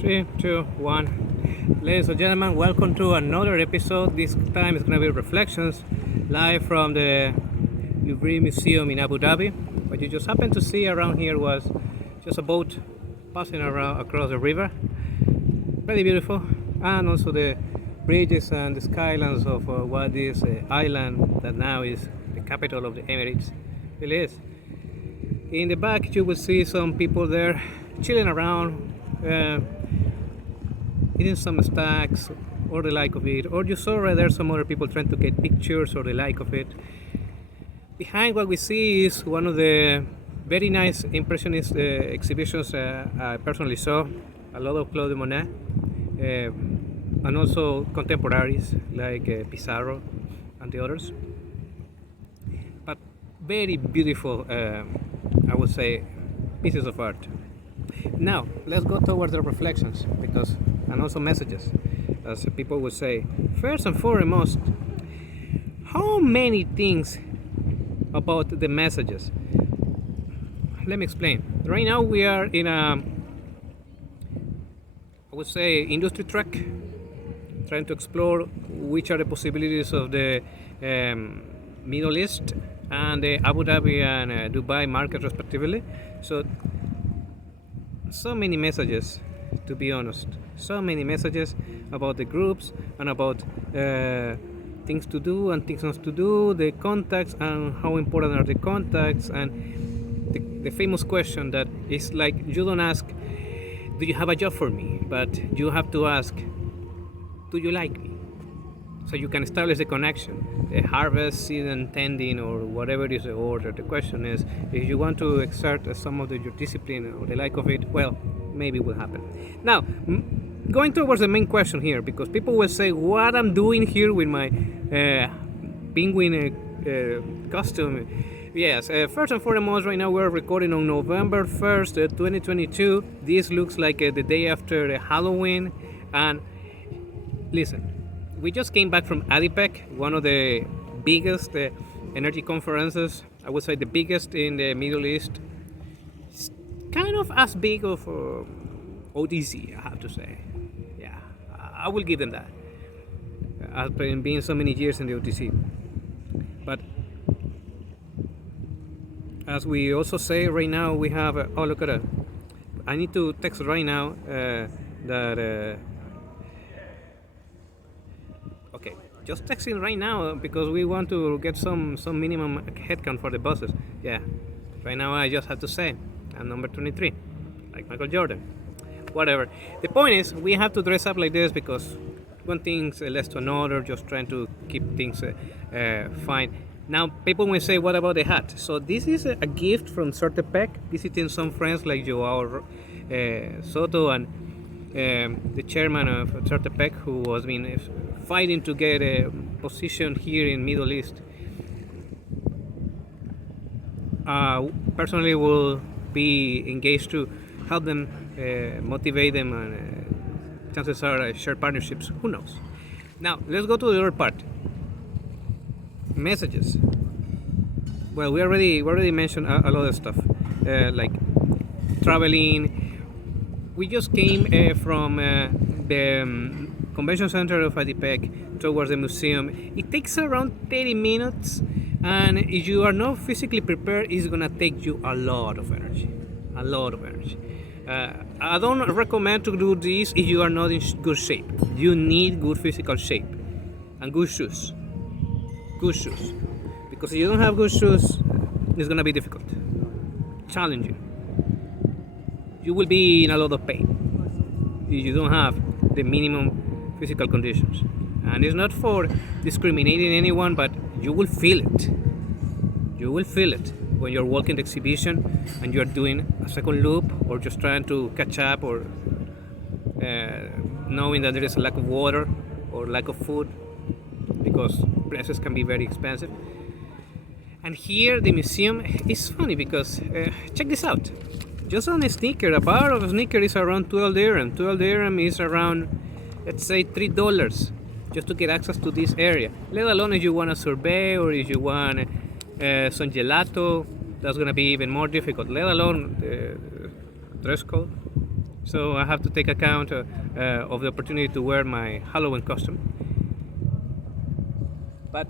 Three, two, one. Ladies and gentlemen, welcome to another episode. This time it's going to be Reflections, live from the Louvre Museum in Abu Dhabi. What you just happened to see around here was just a boat passing around across the river. Very beautiful, and also the bridges and the skylines of what is island that now is the capital of the Emirates. Really is. In the back, you will see some people there chilling around. Eating some snacks or the like of it, or you saw right there some other people trying to get pictures or the like of it. Behind what we see is one of the very nice impressionist exhibitions I personally saw. A lot of Claude Monet and also contemporaries like Pissarro and the others. But very beautiful, I would say, pieces of art. Now, let's go towards the reflections, and also messages, as people would say. First and foremost, how many things about the messages? Let me explain. Right now we are in a, I would say, industry track, trying to explore which are the possibilities of the Middle East and the Abu Dhabi and Dubai market respectively. So many messages, to be honest. So many messages about the groups and about things to do and things not to do, the contacts and how important are the contacts, and the famous question that is like, you don't ask, do you have a job for me? But you have to ask, do you like me? So you can establish the connection. The harvest, seed and tending, or whatever is the order. The question is, if you want to exert some of your discipline or the like of it, well, maybe it will happen. Now, going towards the main question here, because people will say, what I'm doing here with my penguin costume. Yes, first and foremost, right now we're recording on November 1st, 2022. This looks like the day after Halloween. And listen, we just came back from ADIPEC, one of the biggest energy conferences. I would say the biggest in the Middle East. It's kind of as big of OTC, I have to say. Yeah, I will give them that. I've been so many years in the OTC. But as we also say right now, we have, oh, look at that. I need to text right now that, okay, just texting right now because we want to get some minimum headcount for the buses. Yeah, right now I just have to say I'm number 23, like Michael Jordan. Whatever. The point is, we have to dress up like this because one thing leads to another, just trying to keep things fine. Now, people will say, what about the hat? So this is a gift from ADIPEC, visiting some friends like Joao Soto and the chairman of ADIPEC, who has been fighting to get a position here in Middle East. Personally, will be engaged to help them, motivate them, and chances are share partnerships. Who knows? Now, let's go to the other part. Messages. Well, we already mentioned a lot of stuff, like traveling. We just came from the convention center of ADIPEC towards the museum. It takes around 30 minutes, and if you are not physically prepared, it's gonna take you a lot of energy. I don't recommend to do this if you are not in good shape. You need good physical shape and good shoes. Because if you don't have good shoes, it's gonna be difficult, challenging. You will be in a lot of pain if you don't have the minimum physical conditions. And it's not for discriminating anyone, but you will feel it. You will feel it when you're walking the exhibition and you're doing a second loop, or just trying to catch up, or knowing that there is a lack of water or lack of food, because places can be very expensive. And here the museum is funny because check this out. Just on a sneaker, a pair of sneaker is around 12 dirham. 12 dirham is around, let's say, $3 just to get access to this area. Let alone if you want a sorbet or if you want some gelato, that's gonna be even more difficult. Let alone the dress code. So I have to take account of the opportunity to wear my Halloween costume. But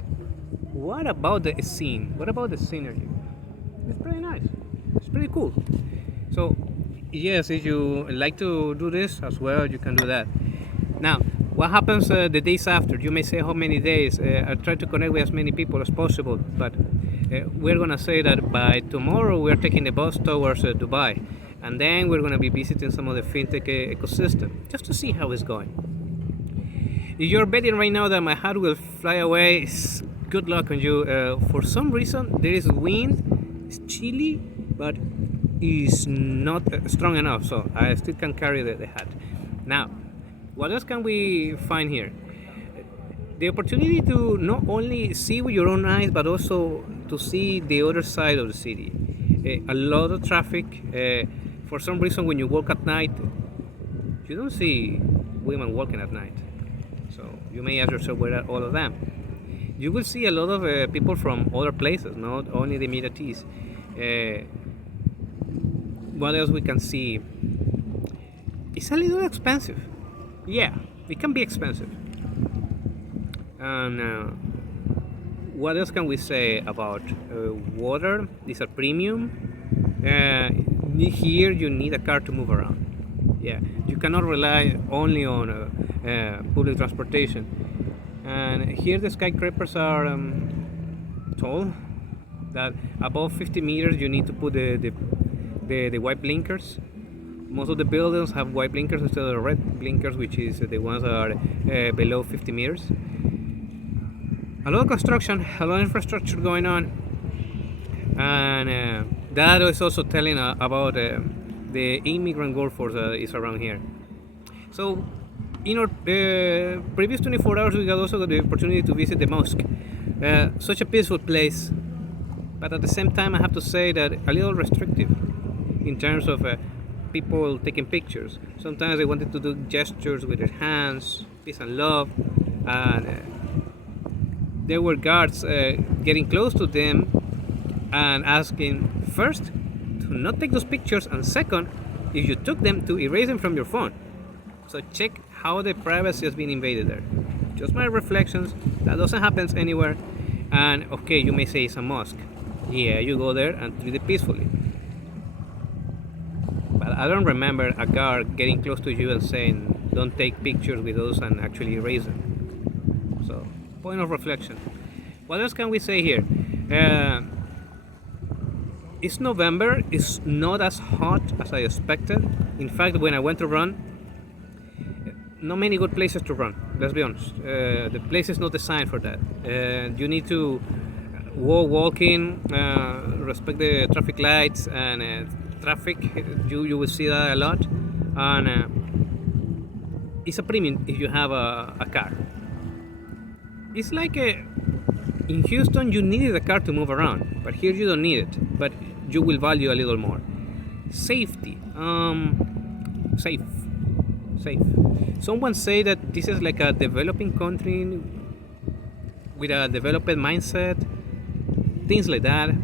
what about the scene? What about the scenery? It's pretty nice. It's pretty cool. So yes, if you like to do this as well, you can do that. Now, what happens the days after? You may say how many days. I try to connect with as many people as possible, but we're gonna say that by tomorrow we're taking the bus towards Dubai, and then we're gonna be visiting some of the fintech ecosystem just to see how it's going. If you're betting right now that my hat will fly away, good luck on you. For some reason, there is wind. It's chilly, but it's not strong enough, so I still can carry the hat. Now, what else can we find here? The opportunity to not only see with your own eyes, but also to see the other side of the city. A lot of traffic. For some reason, when you walk at night, you don't see women walking at night. So you may ask yourself where are all of them. You will see a lot of people from other places, not only the Emirates. What else we can see? It's a little expensive. Yeah, it can be expensive. And what else can we say about water? It's a premium. Here you need a car to move around. Yeah, you cannot rely only on public transportation. And here the skyscrapers are tall. That above 50 meters you need to put the white blinkers. Most of the buildings have white blinkers instead of red blinkers, which is the ones that are below 50 meters. A lot of construction, a lot of infrastructure going on, and that is also telling about the immigrant workforce that is around here. So, in our previous 24 hours, we got also the opportunity to visit the mosque. Such a peaceful place, but at the same time, I have to say that a little restrictive in terms of people taking pictures. Sometimes they wanted to do gestures with their hands, peace and love, and there were guards getting close to them and asking first to not take those pictures, and second, if you took them, to erase them from your phone. So check how the privacy has been invaded there. Just my reflections. That doesn't happen anywhere. And okay, you may say it's a mosque. Yeah, you go there and treat it peacefully. But I don't remember a guard getting close to you and saying, don't take pictures with those and actually erase them. So, point of reflection. What else can we say here? It's November. It's not as hot as I expected. In fact, when I went to run, not many good places to run. Let's be honest. The place is not designed for that. You need to walking, respect the traffic lights and traffic. You will see that a lot, and it's a premium if you have a car. It's like in Houston you needed a car to move around, but here you don't need it. But you will value a little more. Safety. Safe. Someone say that this is like a developing country with a developed mindset, things like that.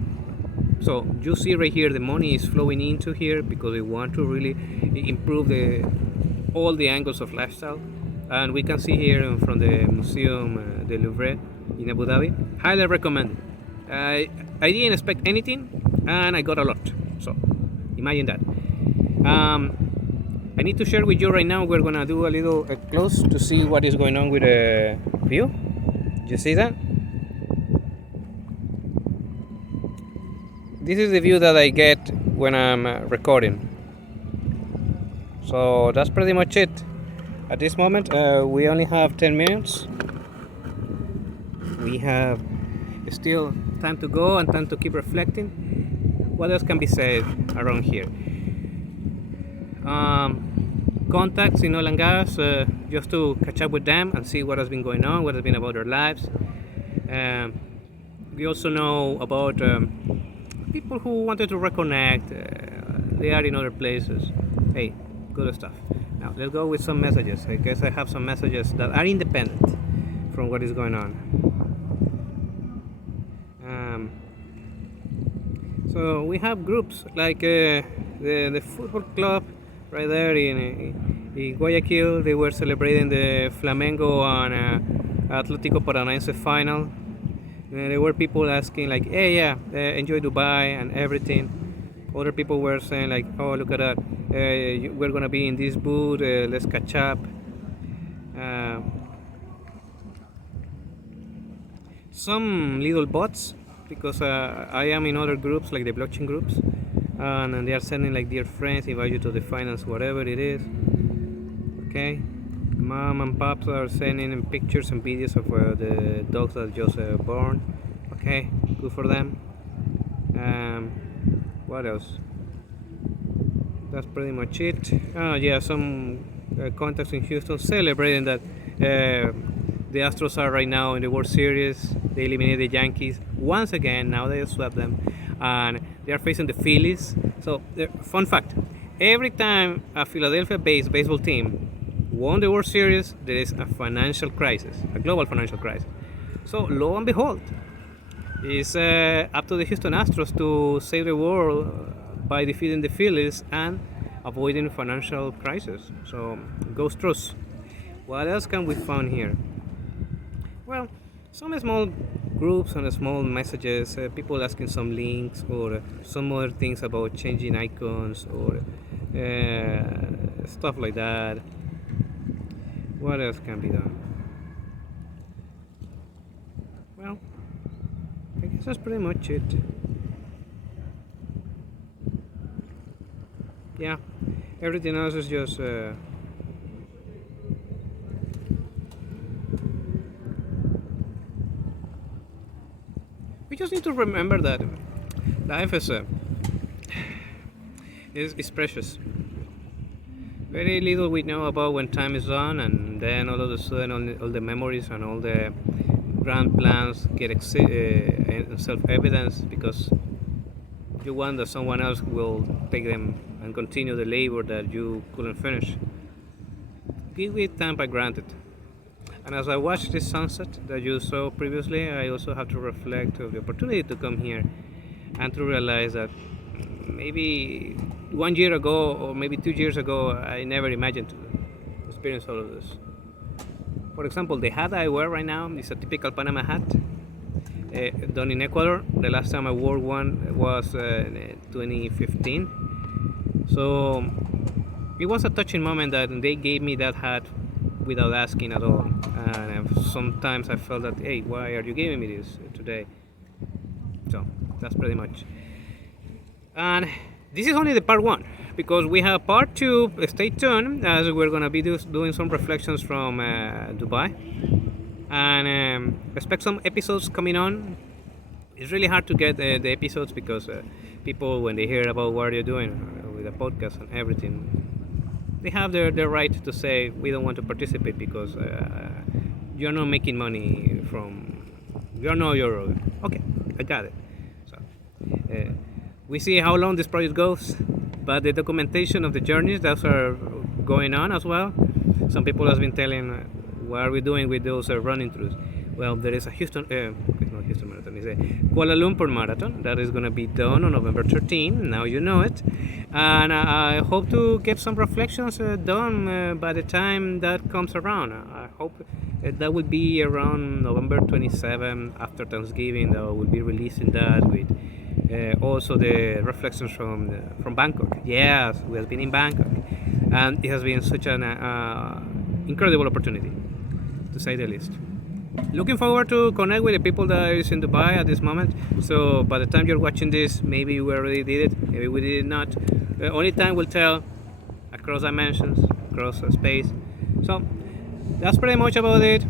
So you see right here, the money is flowing into here because we want to really improve all the angles of lifestyle. And we can see here from the Museum the Louvre in Abu Dhabi. Highly recommend. I didn't expect anything, and I got a lot. So imagine that. I need to share with you right now. We're gonna do a little close to see what is going on with the view. You see that? This is the view that I get when I'm recording. So that's pretty much it. At this moment, we only have 10 minutes. We have still time to go and time to keep reflecting. What else can be said around here? Contacts in oil and gas, just to catch up with them and see what has been going on, what has been about their lives. We also know about people who wanted to reconnect. They are in other places. Hey, good stuff. Now let's go with some messages. I guess I have some messages that are independent from what is going on. So we have groups like the football club right there in Guayaquil. They were celebrating the Flamengo and Atletico Paranaense final. There were people asking like, "Hey, yeah, enjoy Dubai and everything." Other people were saying like, "Oh, look at that, we're gonna be in this booth. Let's catch up." Uh, some little bots, because I am in other groups like the blockchain groups, and they are sending like, "Dear friends, invite you to the finance, whatever it is." Okay, mom and pops are sending in pictures and videos of the dogs that just born. Okay, good for them. What else? That's pretty much it. Oh yeah, some contacts in Houston celebrating that the Astros are right now in the World Series. They eliminated the Yankees once again. Now they swept them, and they are facing the Phillies. So, fun fact: every time a Philadelphia-based baseball team won the World Series, there is a financial crisis, a global financial crisis. So, lo and behold, it's up to the Houston Astros to save the world by defeating the Phillies and avoiding financial crisis. So, go Astros. What else can we find here? Well, some small groups and small messages, people asking some links or some other things about changing icons or stuff like that. What else can be done? Well, I guess that's pretty much it. Yeah, everything else is just we just need to remember that life is precious. Very little we know about when time is done, and then all of a sudden all the memories and all the grand plans get self-evidence because you want that someone else will take them and continue the labor that you couldn't finish. Give it time by granted. And as I watch this sunset that you saw previously, I also have to reflect on the opportunity to come here and to realize that maybe 1 year ago or maybe 2 years ago, I never imagined to experience all of this. For example, the hat I wear right now is a typical Panama hat done in Ecuador. The last time I wore one was 2015. So it was a touching moment that they gave me that hat without asking at all. And sometimes I felt that, hey, why are you giving me this today? So that's pretty much. And this is only the part one, because we have part two. Stay tuned, as we're gonna be doing some reflections from Dubai, and expect some episodes coming on. It's really hard to get the episodes because people, when they hear about what you're doing with the podcast and everything, they have their right to say we don't want to participate because you're not making money from, you're not your, okay, I got it. So we see how long this project goes, but the documentation of the journeys that are going on as well. Some people have been telling what are we doing with those running throughs. Well, there is a Houston, not Houston Marathon, it's a Kuala Lumpur Marathon that is going to be done on November 13. Now you know it. And I hope to get some reflections done by the time that comes around. I hope that will be around November 27 after Thanksgiving. That I will be releasing that with also the reflections from Bangkok. Yes, we have been in Bangkok. And it has been such an incredible opportunity, to say the least. Looking forward to connect with the people that is in Dubai at this moment. So by the time you're watching this, maybe we already did it, maybe we did not. Only time will tell, across dimensions, across space. So that's pretty much about it.